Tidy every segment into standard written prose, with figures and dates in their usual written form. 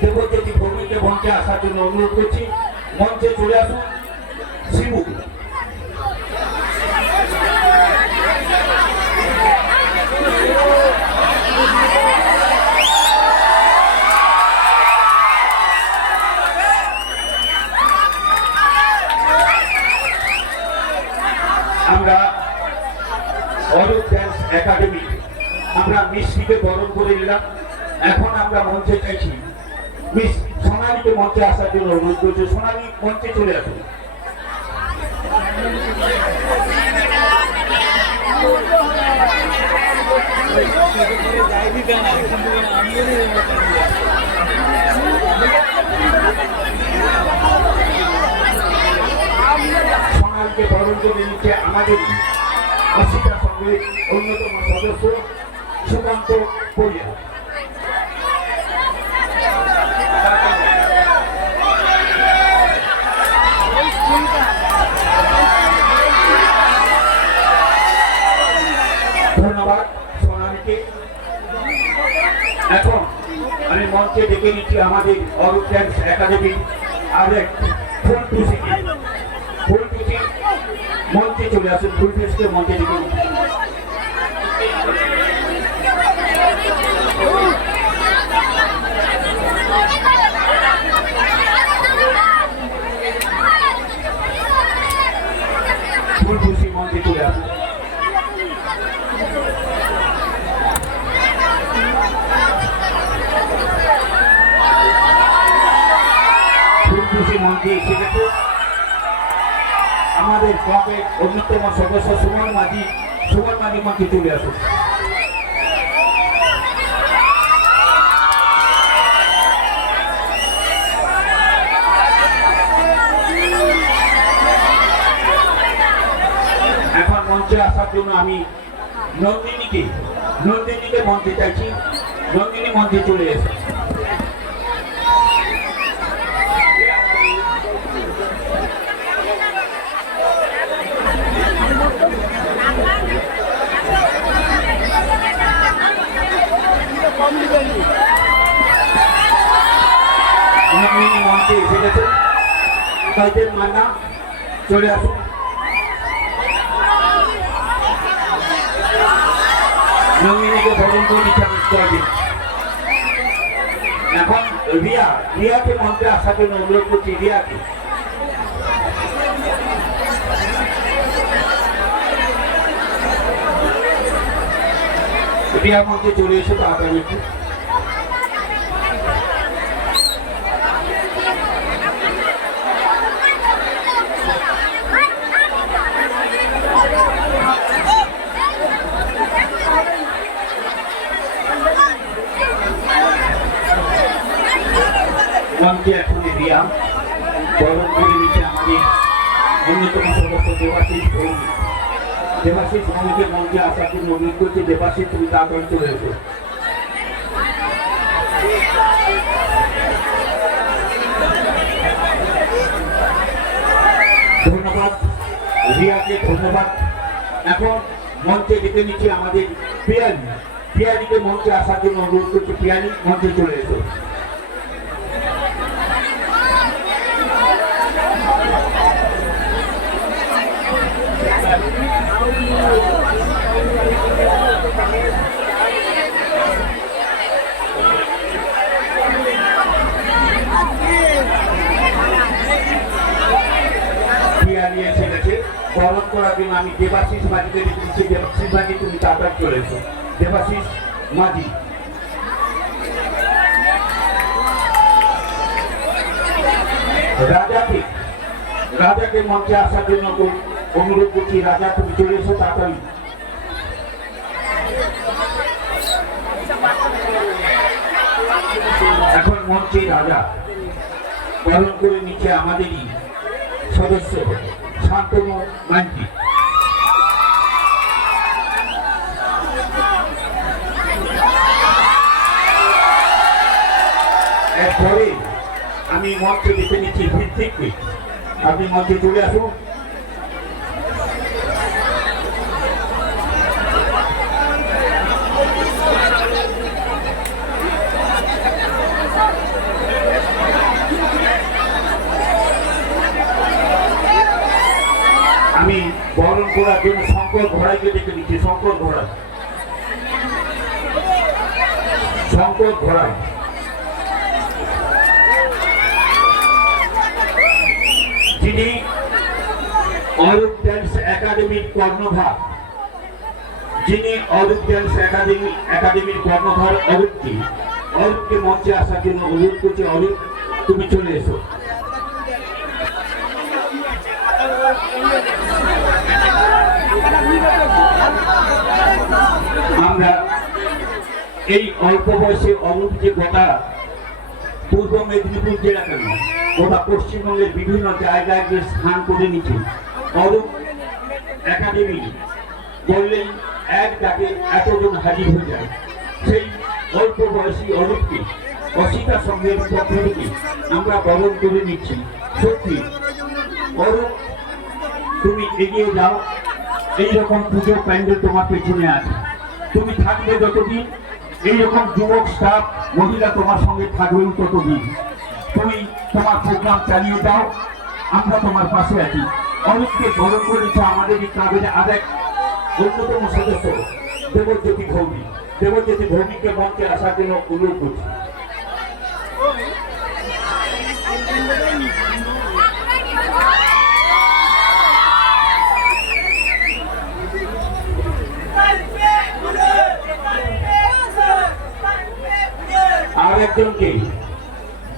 দেবজ্যোতি ভৌমিককে মঞ্চে আসার জন্য অনুরোধ করছি। মঞ্চে চলে আসুন শিবু। আমরা অরূপ ড্যান্স একাডেমি আমরা মিষ্টিকে বরণ করে নিলাম। এখন আমরা মঞ্চে চাইছি মিস সোনালীকে মঞ্চে আসার জন্য অনুরোধ করছি। সোনালী মঞ্চে চলে আসুন। সোনালীকে বরণ করে নিচ্ছে আমাদের অস্মিতা সংঘের অন্যতম সদস্য সুকান্ত পড়িয়া। ধন্যবাদ সোনালীকে। এখন আমি মঞ্চে ডেকে নিচ্ছি আমাদের অরূপ ড্যান্স একাডেমি আরেক ফুলটুসিকে। ফুলটুসি মঞ্চে চলে আসুন। ফুলটুসিকে মঞ্চে ডেকে নিচ্ছি। ফুলটুসি মঞ্চে চলে আসুন। ফুলটুসি মঞ্চে এসে গেছে আমাদের ক্লাবের অন্যতম সদস্য সুমন মাঝি। সুমন মাঝি মঞ্চে চলে আসুন। এখন মঞ্চে আসার জন্য আমি নন্দিনীকে মঞ্চে চাইছি। নন্দিনী মঞ্চে চলে এসে মঞ্চে এসে গেছে। তাদের মান্না চলে আসুন। নন্দিনীকে বরণ করে নিচ্ছে আমি। এখন রিয়াকে মঞ্চে আসার জন্য অনুরোধ করছি। রিয়াকে মঞ্চে চলে এসে তাড়াতাড়ি একটু। মঞ্চে এখন রিয়া বরণ করে নিচ্ছে আমাদের অন্যতম সদস্য দেবাশিস ভৌমিক। দেবাশিস ভৌমিকের মঞ্চে আসার জন্য অনুরোধ করছি। দেবাশিস তুমি তাড়াতাড়ি চলে এসো। ধন্যবাদ রিয়াকে, ধন্যবাদ। এখন মঞ্চে ডেকে নিচ্ছে আমাদের পিয়ানিকে মঞ্চে আসার জন্য অনুরোধ করছি। পিয়ানি মঞ্চে চলে এসো। এসে গেছে বরণ করার জন্য আমি দেবাশিস মাঝিকে ডেকে দিচ্ছি। দেবাশিস মাঝি তুমি তাড়াতাড়ি চলে এসো। দেবাশিস মাঝি রাজাকে মঞ্চে আসার জন্য অনুরোধ করছি। রাজা তুমি চলে এসো তাড়াতাড়ি। এখন মঞ্চে রাজা বরণ করে নিচ্ছে আমাদেরই সদস্য শান্তনু মান্টি। এরপরে আমি মঞ্চে দেখে নিচ্ছি ভিত্তিককে। আপনি মঞ্চে চলে আসুন। বরণ করার জন্য শঙ্কর ঘোড়াইকে ডেকে নিচ্ছি। শঙ্কর ঘোড়াই, শঙ্কর ঘোড়াই যিনি অরূপ ড্যান্স একাডেমির কর্ণধার, যিনি অরূপ ড্যান্স একাডেমির কর্ণধার অরূপকে মঞ্চে আসার জন্য অনুরোধ করছি। অরূপ, তুমি চলে এসো। আমরা এই অল্প বয়সে অরূপ যে গোটা পূর্ব মেদিনীপুর জেলা কেন গোটা পশ্চিমবঙ্গের বিভিন্ন জায়গায় যে স্থান করে নিচ্ছে, অরূপ একাডেমি বললেই এক ডাকে এতজন হাজির হয়ে যায়। সেই অল্প বয়সী অরূপকে অসিতা সংঘের পক্ষ থেকে আমরা বরণ করে নিচ্ছি। সত্যি অরূপ, তুমি এগিয়ে যাও। এইরকম পুজো প্যান্ডেল তোমার পেছনে আছে, তুমি থাকবে যতদিন, এইরকম যুবক স্টাফ মহিলা তোমার সঙ্গে থাকবেন ততদিন। তুমি তোমার প্রোগ্রাম চালিয়ে যাও, আমরা তোমার পাশে আছি। অরূপকে বরণ করেছে আমাদের এই ক্লাবের আরেক অন্যতম সদস্য দেবজ্যোতি ভৌমিক। দেবজ্যোতি ভৌমিককে মঞ্চে আসার জন্য অনুরোধ করছি। আর একজনকে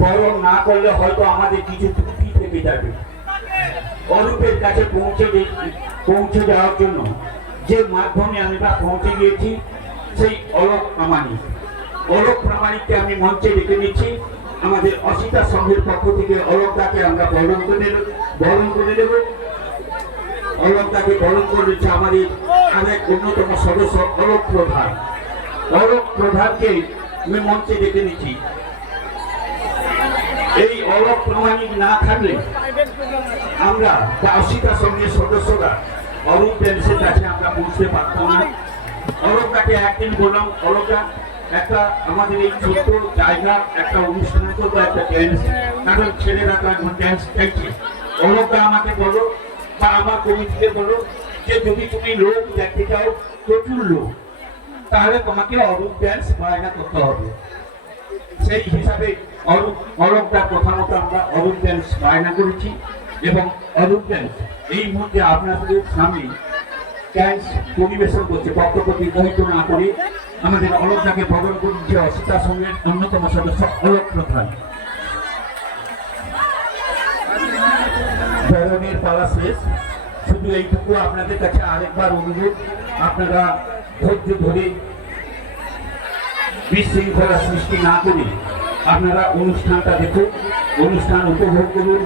বরণ না করলে হয়তো আমাদের কিছু ত্রুটি থেকে যাবে। অরূপের কাছে পৌঁছে যাওয়ার জন্য যে মাধ্যমে আমরা পৌঁছে গিয়েছি, সেই অলোক প্রামাণিককে আমি মঞ্চে রেখে নিচ্ছি। আমাদের অসিতা সংঘের পক্ষ থেকে অলোকদাকে আমরা বরণ করে দেব। অলোকদাকে বরণ করে দিচ্ছে আমাদের আরেক অন্যতম সদস্য অলোক প্রধান। অলোক প্রধানকে আমি মঞ্চে রেখে নিচ্ছি। এই অলোক প্রামাণিক না থাকলে আমরা অসিতা সংঘের সদস্যরা অরূপ ড্যান্সের কাছে আমরা পৌঁছতে পারতাম না। অলোকদাকে একদিন বললাম, অলোকদা একটা আমাদের এই ছোট্ট জায়গা একটা অনুষ্ঠান করবো, একটা ড্যান্স, কারণ ছেলেরা তো এখন ড্যান্স খেলছে। অলোকদা আমাকে বলো বা আমার কমিটিকে বলো যে যদি তুমি লোক দেখতে চাও, প্রচুর লোক, তাহলে তোমাকে অরূপ ড্যান্স বায়না করতে হবে। সেই হিসাবে অরূপদার কথা মতো আমরা অরূপ ড্যান্স বায়না করেছি এবং অরূপ ড্যান্স এই মুহূর্তে আপনাদের সামনে ড্যান্স পরিবেশন করছে। বক্তব্য দীর্ঘায়িত না করে আমাদের অলোকদাকে বরণ করছে অসিতা সংঘের অন্যতম সদস্য অলোক প্রধান। বরণের পালা শেষ, শুধু এইটুকু আপনাদের কাছে আরেকবার অনুরোধ, আপনারা ধৈর্য ধরে বিশৃঙ্খলা সৃষ্টি না করে আপনারা অনুষ্ঠানটা দেখুন, অনুষ্ঠান উপভোগ করুন।